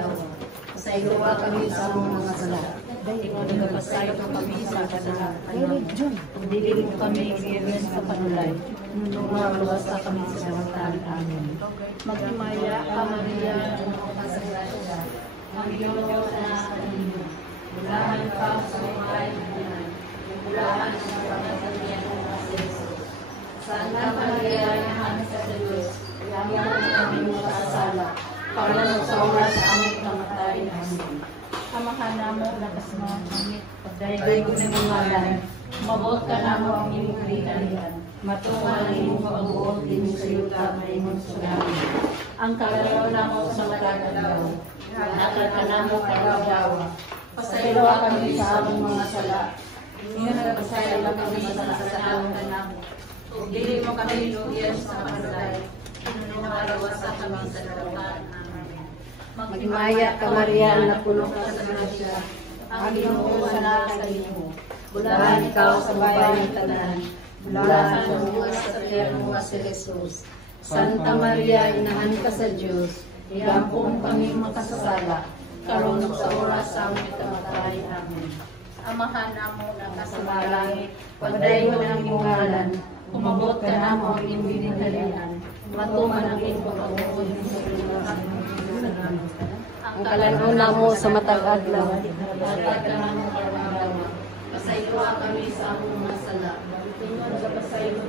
adlaw. Pasayloa kami sa among mga sala. Ikaw nagapasayo kami sa kadalanan. Dili mo kami given sa panulay. Lumawas kami sa dawatan. Amen. Magdumaya ka Maria, napakasagradya. Ang Ginoo na sa inyo. Bulahan ka sa mga ibunan. Bulahan sa pagkakasagyan ng Jesus. Santa Maria, Inahan sa Diyos. Yaman ang aming makasala. Para sa oras sa aming kamatay. Amen. Amahan namo lakas mga kamit. Pagdaygo ng mga ngalan. Mabot ka namo ang imong kaligtayan. Matungan ang imong pag-uot din sa yuta na imong tsunami. Ang kalaro namo sa matagalaw. Nakal ka namo karagawa. Pasayloa kami sa among mga sala. Ngayon nagpasayloa kami sa kasalanan namo. Ug dili mo kami luyan sa panulay. Lumalawas kami sa dawatan. Amen. Magmaya ka Maria, na puno ka sa grasya. Ang Ginoo sa kanimo. Bulahan ikaw sa bayan ng tanan. Bulahan ang buwas sa tiyerno si Jesus. Santa Maria, Inahan ka sa Diyos. Igampong kami makasasala. Karon sa oras sa aming kamatay. Amen. Amahan namo na kasamalangit. Pagdayon ang imong ngalan. Kumabot ka namo ang imong ginikayan. Matuman ang imong pag-uod sa Pilipinas. Ang kalanuna mo sa matag adlaw. Hatag ka namo karong adlaw. Pasayloa kami sa among mga sala. Tingod sa pasaylo